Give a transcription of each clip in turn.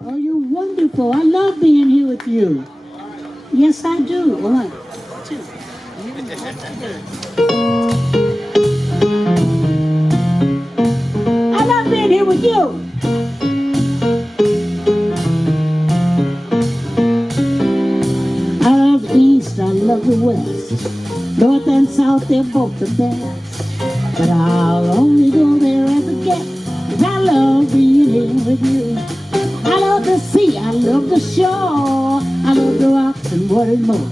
Oh, you're wonderful. I love being here with you. Yes, I do. One, two. I love being here with you. I love the East, I love the West. North and South, they're both the best. But I'll only go there as a guest. 'Cause I love being here with you. I love the sea, I love the shore. I love the rocks and what is more.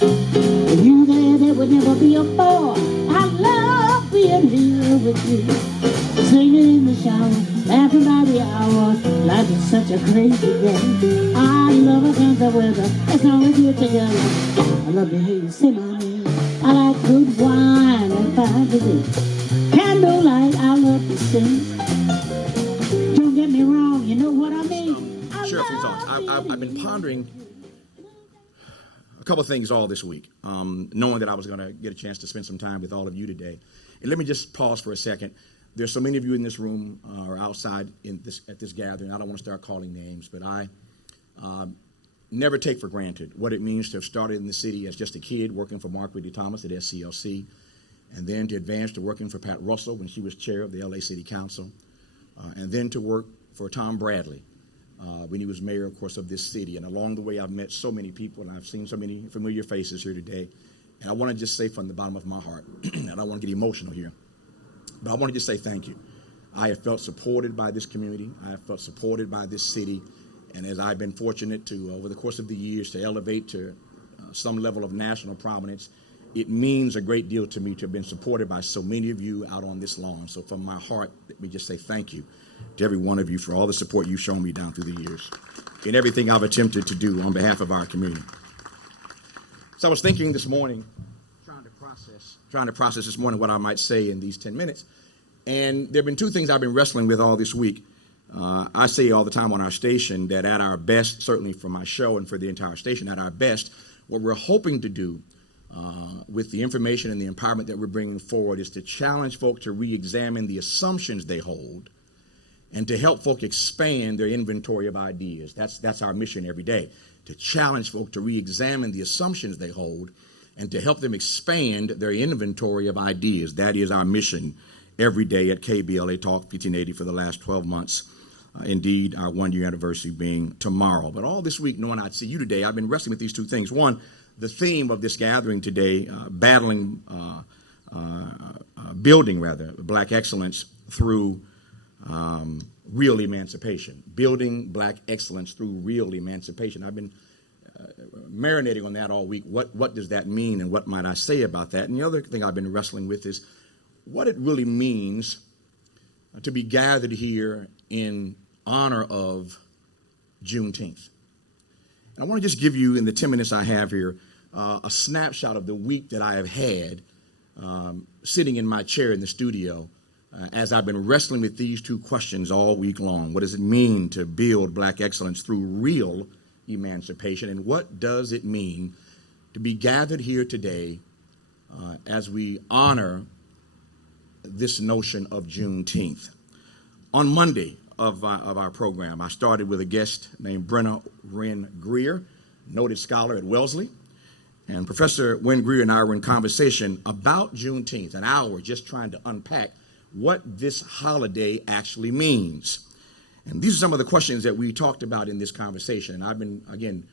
With you there would never be a bore. I love being here with you. Singing in the shower, laughing by the hour. Life is such a crazy game. I love a kind of weather, as long as we're together. I love to hear you say my name. I like good wine and fine music. Candlelight, I love to sing. Don't get me wrong, you know what I mean. Sheriff, I've been pondering a couple of things all this week, knowing that I was going to get a chance to spend some time with all of you today. And let me just pause for a second. There's so many of you in this room or outside at this gathering. I don't want to start calling names, but I never take for granted what it means to have started in the city as just a kid working for Mark Ridley-Thomas at SCLC, and then to advance to working for Pat Russell when she was chair of the LA City Council, and then to work for Tom Bradley when he was mayor, of course, of this city. And along the way, I've met so many people, and I've seen so many familiar faces here today. And I want to just say from the bottom of my heart, and I don't want to get emotional here, but I want to just say thank you. I have felt supported by this community. I have felt supported by this city. And as I've been fortunate to, over the course of the years, to elevate to some level of national prominence, it means a great deal to me to have been supported by so many of you out on this lawn. So from my heart, let me just say thank you to every one of you for all the support you've shown me down through the years in everything I've attempted to do on behalf of our community. So I was thinking this morning, trying to process this morning what I might say in these 10 minutes. And there have been two things I've been wrestling with all this week. I say all the time on our station that at our best, certainly for my show and for the entire station, at our best, what we're hoping to do with the information and the empowerment that we're bringing forward is to challenge folk to re-examine the assumptions they hold and to help folk expand their inventory of ideas. That's our mission every day, to challenge folk to re-examine the assumptions they hold and to help them expand their inventory of ideas. That is our mission every day at KBLA Talk 1580 for the last 12 months. Indeed, our one-year anniversary being tomorrow. But all this week, knowing I'd see you today, I've been wrestling with these two things. One, the theme of this gathering today, building Black excellence through real emancipation. Building Black excellence through real emancipation. I've been marinating on that all week. What does that mean, and what might I say about that? And the other thing I've been wrestling with is what it really means to be gathered here in honor of Juneteenth. And I want to just give you, in the 10 minutes I have here, a snapshot of the week that I have had sitting in my chair in the studio as I've been wrestling with these two questions all week long. What does it mean to build Black excellence through real emancipation? And what does it mean to be gathered here today as we honor this notion of Juneteenth? On Monday of our program, I started with a guest named Brenna Wren Greer, noted scholar at Wellesley. And Professor Wren Greer and I were in conversation about Juneteenth, an hour just trying to unpack what this holiday actually means. And these are some of the questions that we talked about in this conversation. And I've been, again,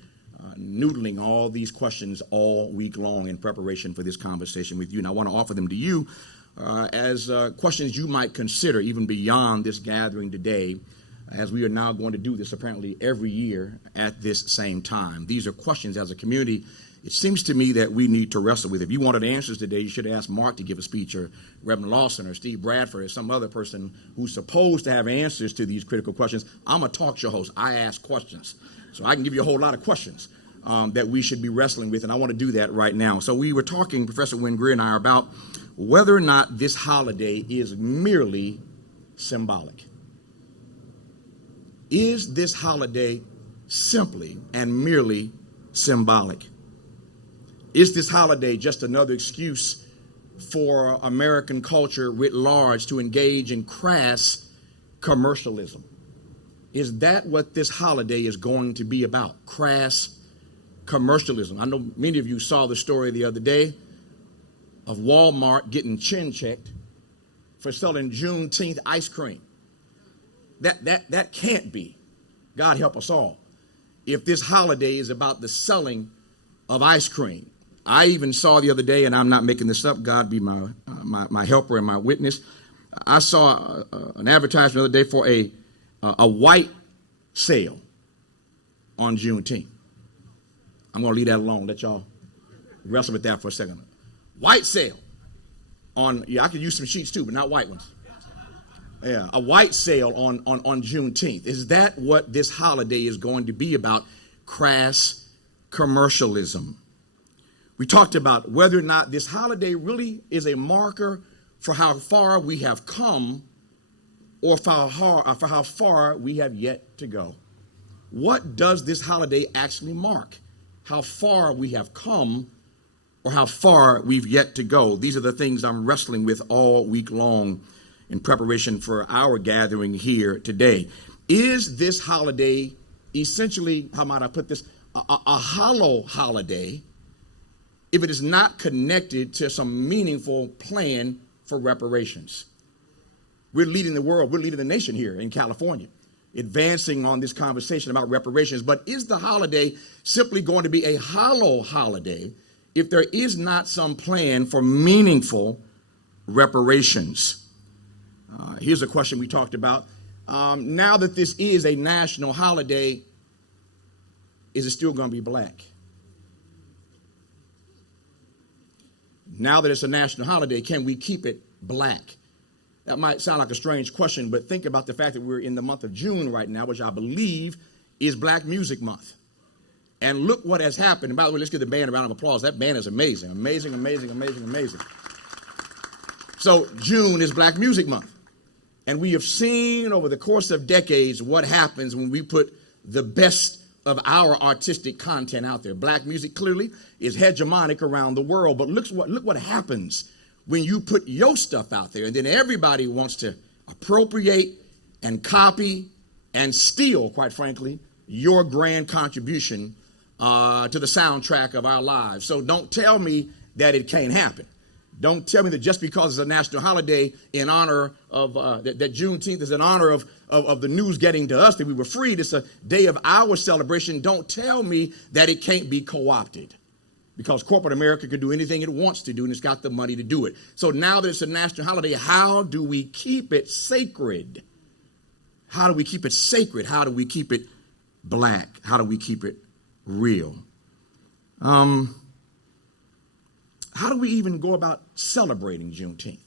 noodling all these questions all week long in preparation for this conversation with you. And I want to offer them to you as questions you might consider even beyond this gathering today, as we are now going to do this apparently every year at this same time. These are questions as a community it seems to me that we need to wrestle with. If you wanted answers today, you should have asked Mark to give a speech, or Reverend Lawson, or Steve Bradford, or some other person who's supposed to have answers to these critical questions. I'm a talk show host. I ask questions. So I can give you a whole lot of questions that we should be wrestling with, and I want to do that right now. So we were talking, Professor Wren Greer and I, about whether or not this holiday is merely symbolic. Is this holiday simply and merely symbolic? Is this holiday just another excuse for American culture writ large to engage in crass commercialism? Is that what this holiday is going to be about? Crass commercialism. I know many of you saw the story the other day of Walmart getting chin checked for selling Juneteenth ice cream. That can't be. God help us all. If this holiday is about the selling of ice cream. I even saw the other day, and I'm not making this up, God be my helper and my witness. I saw an advertisement the other day for a white sale on Juneteenth. I'm going to leave that alone. Let y'all wrestle with that for a second. White sale on, I could use some sheets too, but not white ones. Yeah, a white sale on Juneteenth. Is that what this holiday is going to be about? Crass commercialism. We talked about whether or not this holiday really is a marker for how far we have come or for how far we have yet to go. What does this holiday actually mark? How far we have come or how far we've yet to go. These are the things I'm wrestling with all week long in preparation for our gathering here today. Is this holiday essentially, how might I put this, a hollow holiday if it is not connected to some meaningful plan for reparations? We're leading the world, we're leading the nation here in California, advancing on this conversation about reparations. But is the holiday simply going to be a hollow holiday if there is not some plan for meaningful reparations? Here's a question we talked about. Now that this is a national holiday, is it still going to be black? Now that it's a national holiday, can we keep it black? That might sound like a strange question, but think about the fact that we're in the month of June right now, which I believe is Black Music Month. And look what has happened. And by the way, let's give the band a round of applause. That band is amazing, amazing, amazing, amazing, amazing. So June is Black Music Month. And we have seen over the course of decades what happens when we put the best of our artistic content out there. Black music clearly is hegemonic around the world, but look what happens when you put your stuff out there and then everybody wants to appropriate and copy and steal, quite frankly, your grand contribution to the soundtrack of our lives. So don't tell me that it can't happen. Don't tell me that just because it's a national holiday in honor of, that Juneteenth is in honor of the news getting to us that we were freed. It's a day of our celebration. Don't tell me that it can't be co-opted because corporate America can do anything it wants to do and it's got the money to do it. So now that it's a national holiday, how do we keep it sacred? How do we keep it sacred? How do we keep it black? How do we keep it real? How do we even go about celebrating Juneteenth?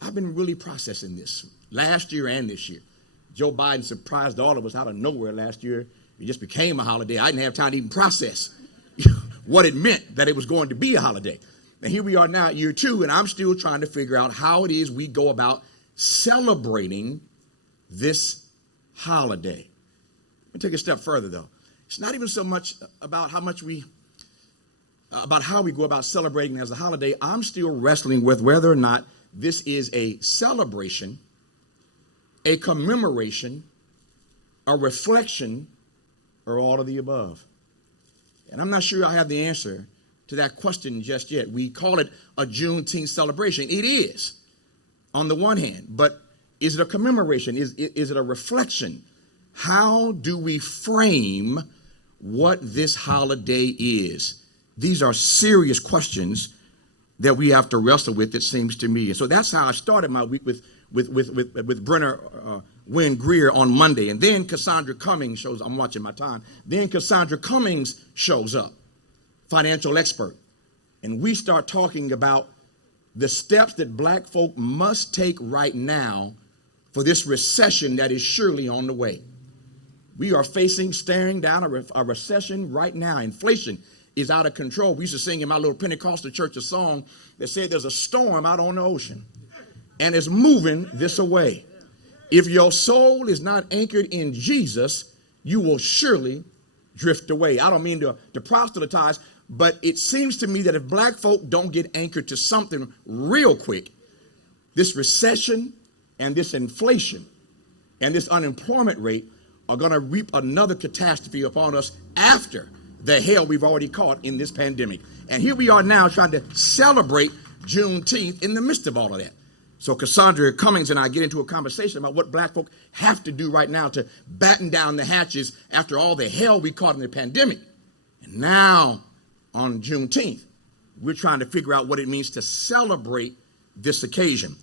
I've been really processing this last year and this year. Joe Biden surprised all of us out of nowhere last year. It just became a holiday. I didn't have time to even process what it meant that it was going to be a holiday. And here we are now at year 2, and I'm still trying to figure out how it is we go about celebrating this holiday. Let me take a step further, though. It's not even so much about how we go about celebrating as a holiday. I'm still wrestling with whether or not this is a celebration, a commemoration, a reflection, or all of the above. And I'm not sure I have the answer to that question just yet. We call it a Juneteenth celebration. It is, on the one hand, but is it a commemoration? Is it a reflection? How do we frame what this holiday is? These are serious questions that we have to wrestle with, it seems to me. And so that's how I started my week with Brenner Wynn Greer on Monday. And then Cassandra Cummings shows up. I'm watching my time. Then Cassandra Cummings shows up, financial expert. And we start talking about the steps that black folk must take right now for this recession that is surely on the way. We are staring down a recession right now. Inflation is out of control. We used to sing in my little Pentecostal church a song that said there's a storm out on the ocean and it's moving this away. If your soul is not anchored in Jesus, you will surely drift away. I don't mean to proselytize, but it seems to me that if black folk don't get anchored to something real quick, this recession and this inflation and this unemployment rate are going to reap another catastrophe upon us after the hell we've already caught in this pandemic. And here we are now trying to celebrate Juneteenth in the midst of all of that. So Cassandra Cummings and I get into a conversation about what black folk have to do right now to batten down the hatches after all the hell we caught in the pandemic. And now on Juneteenth, we're trying to figure out what it means to celebrate this occasion.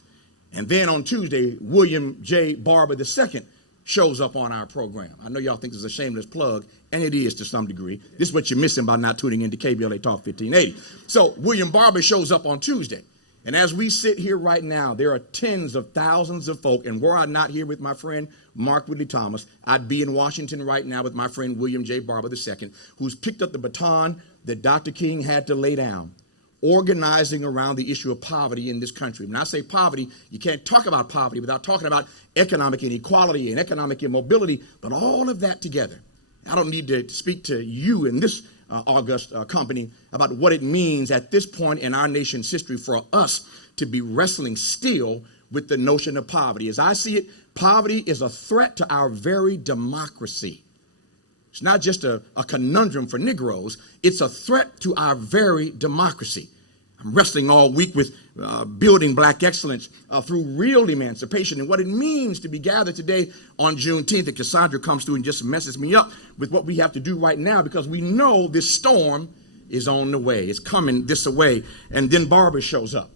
And then on Tuesday, William J. Barber II shows up on our program. I know y'all think it's a shameless plug, and it is to some degree. This is what you're missing by not tuning into KBLA Talk 1580. So William Barber shows up on Tuesday. And as we sit here right now, there are tens of thousands of folk, and were I not here with my friend Mark Ridley-Thomas, I'd be in Washington right now with my friend William J. Barber II, who's picked up the baton that Dr. King had to lay down, organizing around the issue of poverty in this country. When I say poverty, you can't talk about poverty without talking about economic inequality and economic immobility, but all of that together. I don't need to speak to you in this august company about what it means at this point in our nation's history for us to be wrestling still with the notion of poverty. As I see it, poverty is a threat to our very democracy. It's not just a conundrum for Negroes. It's a threat to our very democracy. I'm wrestling all week with building black excellence through real emancipation and what it means to be gathered today on Juneteenth. And Cassandra comes through and just messes me up with what we have to do right now because we know this storm is on the way. It's coming this way. And then Barbara shows up.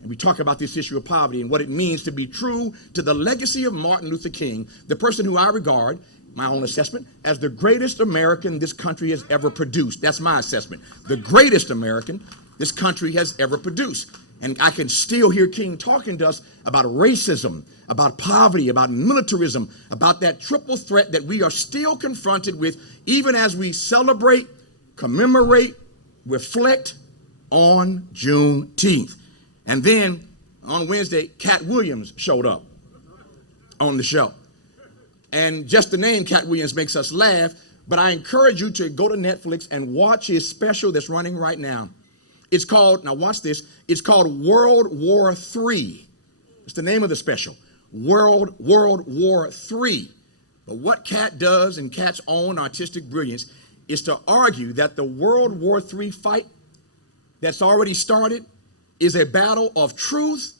And we talk about this issue of poverty and what it means to be true to the legacy of Martin Luther King, the person who I regard, my own assessment, as the greatest American this country has ever produced. That's my assessment. The greatest American this country has ever produced. And I can still hear King talking to us about racism, about poverty, about militarism, about that triple threat that we are still confronted with, even as we celebrate, commemorate, reflect on Juneteenth. And then on Wednesday, Cat Williams showed up on the show. And just the name Cat Williams makes us laugh, but I encourage you to go to Netflix and watch his special that's running right now. It's called, now watch this, it's called World War III. It's the name of the special, World War III. But what Cat does in Cat's own artistic brilliance is to argue that the World War III fight that's already started is a battle of truth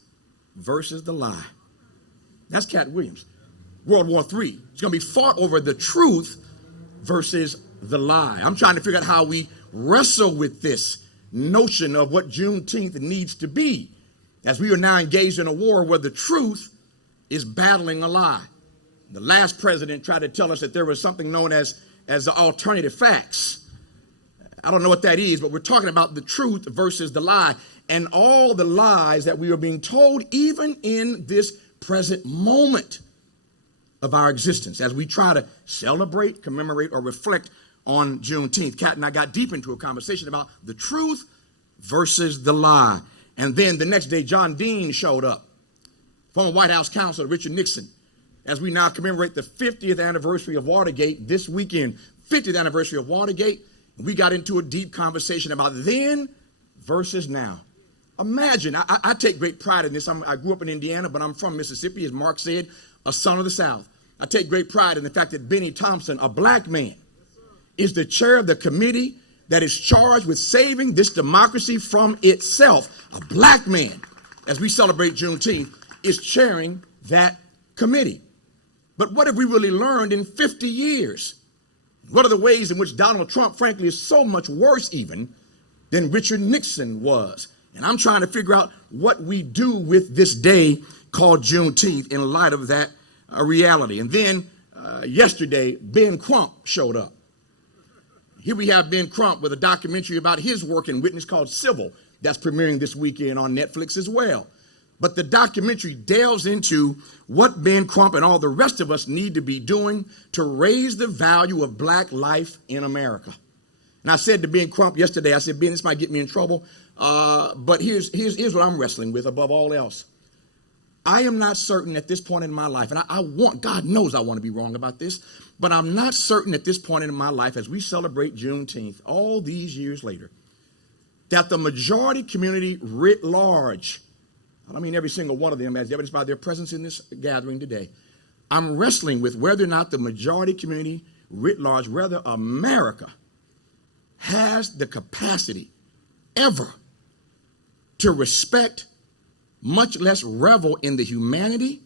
versus the lie. That's Cat Williams. World War III. It's going to be fought over the truth versus the lie. I'm trying to figure out how we wrestle with this notion of what Juneteenth needs to be as we are now engaged in a war where the truth is battling a lie. The last president tried to tell us that there was something known as the alternative facts. I don't know what that is, but we're talking about the truth versus the lie and all the lies that we are being told even in this present moment of our existence as we try to celebrate, commemorate, or reflect on Juneteenth. Kat and I got deep into a conversation about the truth versus the lie. And then the next day, John Dean showed up, former White House counselor Richard Nixon, as we now commemorate the 50th anniversary of Watergate this weekend, 50th anniversary of Watergate. We got into a deep conversation about then versus now. Imagine, I take great pride in this. I grew up in Indiana, but I'm from Mississippi, as Mark said, a son of the South. I take great pride in the fact that Benny Thompson, a black man, is the chair of the committee that is charged with saving this democracy from itself. A black man, as we celebrate Juneteenth, is chairing that committee. But what have we really learned in 50 years? What are the ways in which Donald Trump, frankly, is so much worse even than Richard Nixon was? And I'm trying to figure out what we do with this day called Juneteenth in light of that reality. And then yesterday, Ben Crump showed up. Here we have Ben Crump with a documentary about his work in witness called Civil. That's premiering this weekend on Netflix as well. But the documentary delves into what Ben Crump and all the rest of us need to be doing to raise the value of black life in America. And I said to Ben Crump yesterday, I said, Ben, this might get me in trouble, but here's what I'm wrestling with above all else. I am not certain at this point in my life, and I want, God knows I want to be wrong about this, but I'm not certain at this point in my life as we celebrate Juneteenth, all these years later, that the majority community writ large, I don't mean every single one of them as evidenced by their presence in this gathering today, I'm wrestling with whether or not the majority community writ large, whether America has the capacity ever to respect, much less revel in the humanity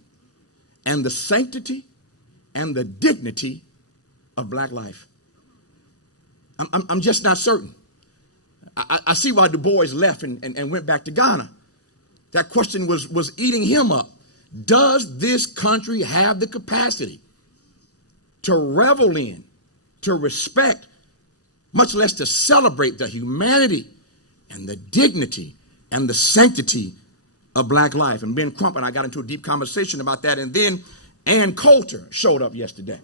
and the sanctity and the dignity of black life. I'm just not certain. I see why Du Bois left and went back to Ghana. That question was eating him up. Does this country have the capacity to revel in, to respect, much less to celebrate the humanity and the dignity and the sanctity of black life? And Ben Crump and I got into a deep conversation about that. And then Ann Coulter showed up yesterday.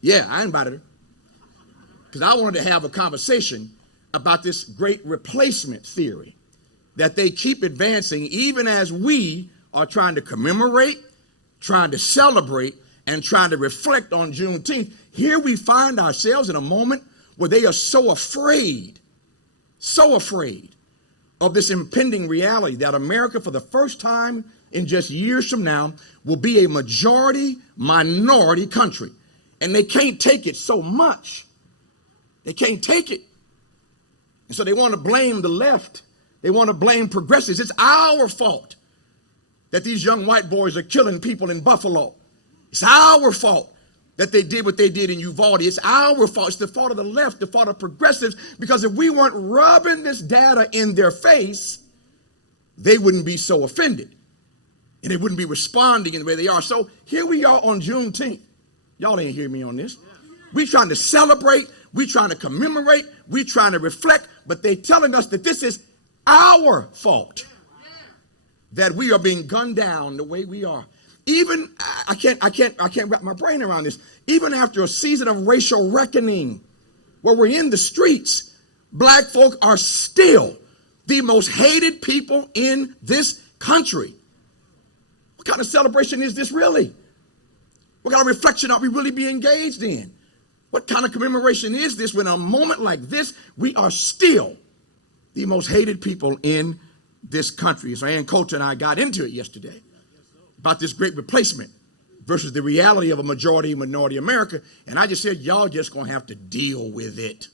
Yeah, I invited her because I wanted to have a conversation about this great replacement theory that they keep advancing even as we are trying to commemorate, trying to celebrate, and trying to reflect on Juneteenth. Here we find ourselves in a moment where they are so afraid of this impending reality that America, for the first time in just years from now, will be a majority minority country. And they can't take it so much. They can't take it. And so they want to blame the left. They want to blame progressives. It's our fault that these young white boys are killing people in Buffalo. It's our fault that they did what they did in Uvalde. It's our fault. It's the fault of the left, the fault of progressives, because if we weren't rubbing this data in their face, they wouldn't be so offended and they wouldn't be responding in the way they are. So here we are on Juneteenth. Y'all ain't hear me on this. We're trying to celebrate. We're trying to commemorate. We're trying to reflect, but they're telling us that this is our fault, that we are being gunned down the way we are. Even I can't wrap my brain around this. Even after a season of racial reckoning, where we're in the streets, black folk are still the most hated people in this country. What kind of celebration is this really? What kind of reflection are we really being engaged in? What kind of commemoration is this when a moment like this, we are still the most hated people in this country? So Ann Coulter and I got into it yesterday about this great replacement versus the reality of a majority minority America. And I just said, y'all just going to have to deal with it.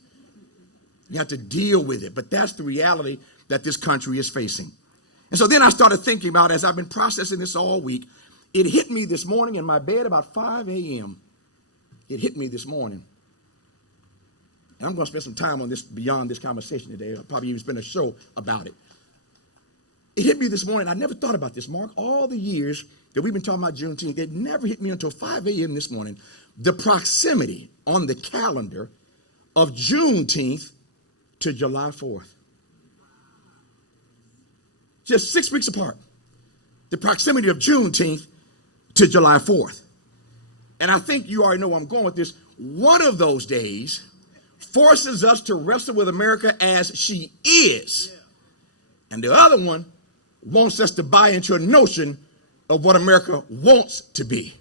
You have to deal with it. But that's the reality that this country is facing. And so then I started thinking about, as I've been processing this all week, it hit me this morning in my bed about 5 a.m. It hit me this morning. And I'm going to spend some time on this beyond this conversation today. I'll probably even spend a show about it. It hit me this morning. I never thought about this, Mark. All the years that we've been talking about Juneteenth, it never hit me until 5 a.m. this morning. The proximity on the calendar of Juneteenth to July 4th. Just 6 weeks apart. The proximity of Juneteenth to July 4th. And I think you already know where I'm going with this. One of those days forces us to wrestle with America as she is. And the other one wants us to buy into a notion of what America wants to be,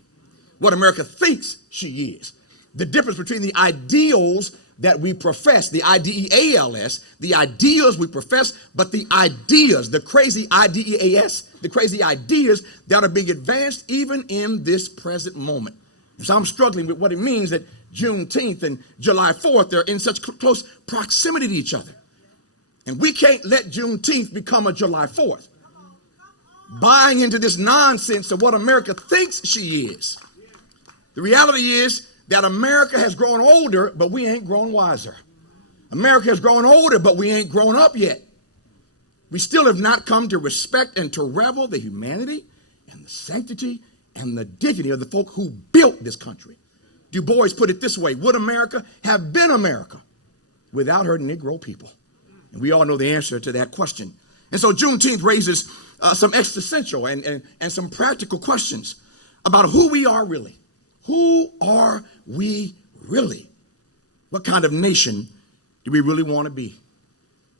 what America thinks she is. The difference between the ideals that we profess, the IDEALS, the ideals we profess, but the ideas, the crazy IDEAS, the crazy ideas that are being advanced even in this present moment. So I'm struggling with what it means that Juneteenth and July 4th are in such close proximity to each other. And we can't let Juneteenth become a July 4th. Buying into this nonsense of what America thinks she is. The reality is that America has grown older, but we ain't grown wiser. America has grown older, but we ain't grown up yet. We still have not come to respect and to revel the humanity and the sanctity and the dignity of the folk who built this country. Du Bois put it this way: would America have been America without her Negro people? And we all know the answer to that question. And so Juneteenth raises some existential and some practical questions about who we are really. Who are we really? What kind of nation do we really want to be?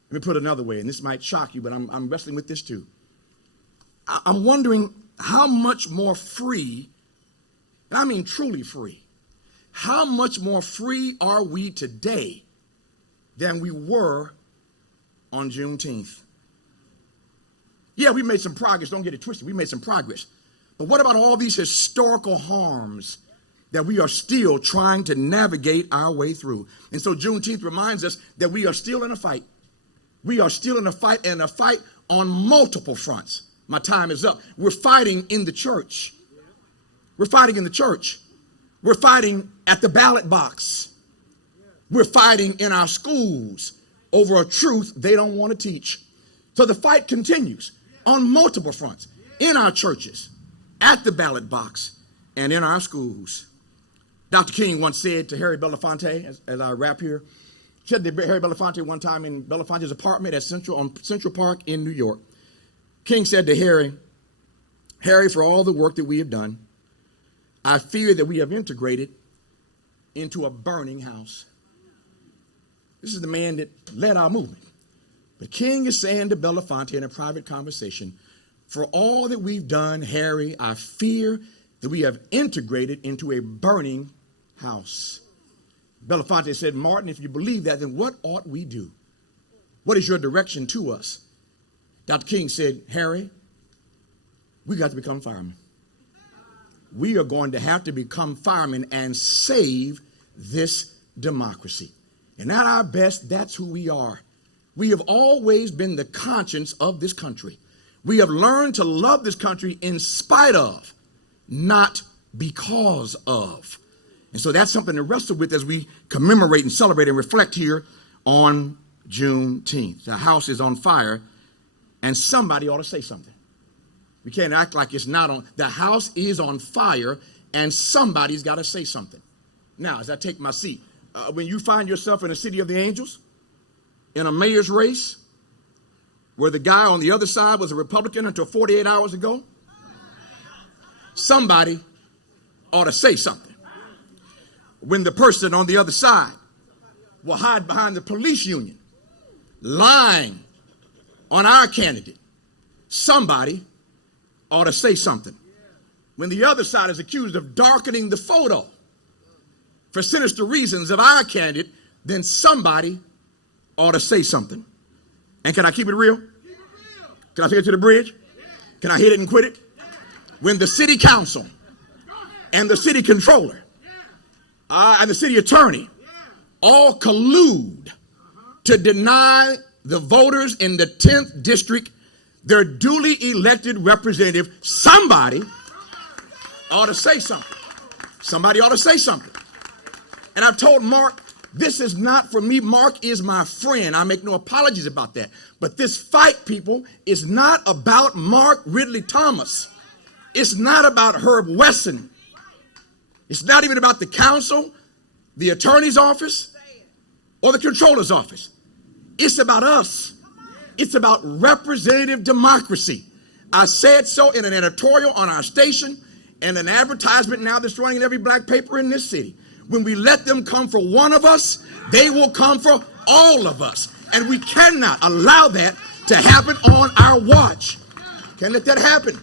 Let me put it another way, and this might shock you, but I'm wrestling with this too. I'm wondering how much more free, and I mean truly free, how much more free are we today than we were on Juneteenth? Yeah, we made some progress. Don't get it twisted. We made some progress. But what about all these historical harms that we are still trying to navigate our way through? And so Juneteenth reminds us that we are still in a fight. We are still in a fight, and a fight on multiple fronts. My time is up. We're fighting in the church. We're fighting in the church. We're fighting at the ballot box. We're fighting in our schools over a truth they don't want to teach. So the fight continues on multiple fronts, in our churches, at the ballot box, and in our schools. Dr. King once said to Harry Belafonte, as I wrap here, he said to Harry Belafonte one time in Belafonte's apartment at Central Park in New York. King said to Harry, "Harry, for all the work that we have done, I fear that we have integrated into a burning house." This is the man that led our movement. But King is saying to Belafonte in a private conversation, "For all that we've done, Harry, I fear that we have integrated into a burning house." Belafonte said, "Martin, if you believe that, then what ought we do? What is your direction to us?" Dr. King said, "Harry, we got to become firemen. We are going to have to become firemen and save this democracy." And at our best, that's who we are. We have always been the conscience of this country. We have learned to love this country in spite of, not because of. And so that's something to wrestle with as we commemorate and celebrate and reflect here on Juneteenth. The house is on fire, and somebody ought to say something. We can't act like it's not on. The house is on fire, and somebody's got to say something. Now, as I take my seat, when you find yourself in the city of the angels, in a mayor's race, where the guy on the other side was a Republican until 48 hours ago, somebody ought to say something. When the person on the other side will hide behind the police union, lying on our candidate, somebody ought to say something. When the other side is accused of darkening the photo for sinister reasons of our candidate, then somebody ought to say something. And can I keep it real? Can I take it to the bridge? Can I hit it and quit it? When the city council and the city controller and the city attorney all collude to deny the voters in the 10th district their duly elected representative, somebody ought to say something. Somebody ought to say something. And I've told Mark, this is not for me. Mark is my friend. I make no apologies about that. But this fight, people, is not about Mark Ridley-Thomas. It's not about Herb Wesson. It's not even about the council, the attorney's office, or the controller's office. It's about us. It's about representative democracy. I said so in an editorial on our station and an advertisement now that's running in every black paper in this city. When we let them come for one of us, they will come for all of us. And we cannot allow that to happen on our watch. Can't let that happen.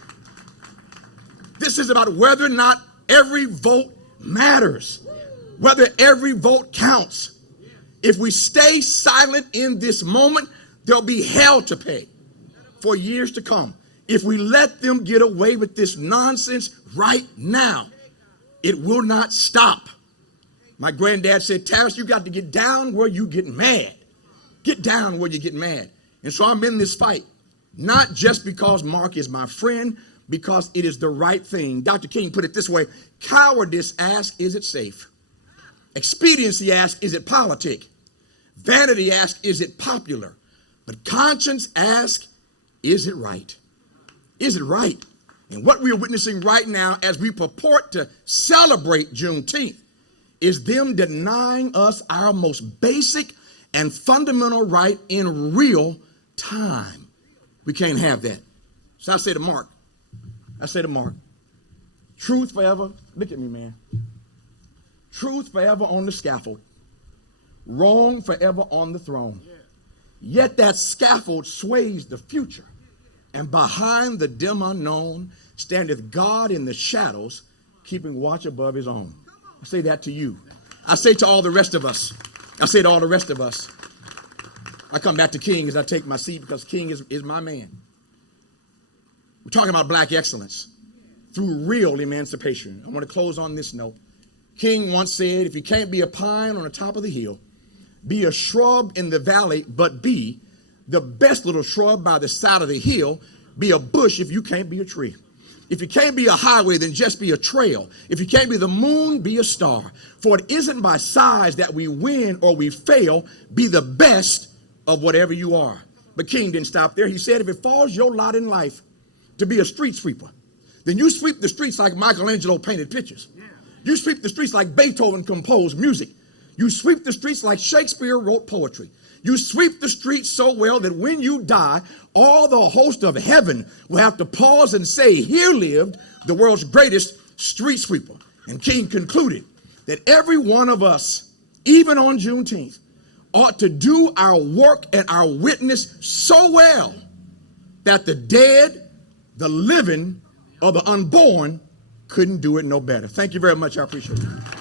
This is about whether or not every vote matters, whether every vote counts. If we stay silent in this moment, there'll be hell to pay for years to come. If we let them get away with this nonsense right now, it will not stop. My granddad said, "Tavis, you got to get down where you get mad. Get down where you get mad." And so I'm in this fight, not just because Mark is my friend, because it is the right thing. Dr. King put it this way: cowardice asks, is it safe? Expediency asks, is it politic? Vanity asks, is it popular? But conscience asks, is it right? Is it right? And what we are witnessing right now as we purport to celebrate Juneteenth is them denying us our most basic and fundamental right in real time. We can't have that. So I say to Mark, truth forever, look at me, man. Truth forever on the scaffold, wrong forever on the throne. Yet that scaffold sways the future, and behind the dim unknown standeth God in the shadows, keeping watch above his own. I say that to you. I say to all the rest of us. I say to all the rest of us. I come back to King as I take my seat because King is my man. We're talking about black excellence. through real emancipation. I want to close on this note. King once said, if you can't be a pine on the top of the hill, be a shrub in the valley, but be the best little shrub by the side of the hill. Be a bush if you can't be a tree. If you can't be a highway, then just be a trail. If you can't be the moon, be a star. For it isn't by size that we win or we fail. Be the best of whatever you are. But King didn't stop there. He said, if it falls your lot in life to be a street sweeper, then you sweep the streets like Michelangelo painted pictures. You sweep the streets like Beethoven composed music. You sweep the streets like Shakespeare wrote poetry. You sweep the streets so well that when you die, all the host of heaven will have to pause and say, here lived the world's greatest street sweeper. And King concluded that every one of us, even on Juneteenth, ought to do our work and our witness so well that the dead, the living, or the unborn couldn't do it no better. Thank you very much. I appreciate it.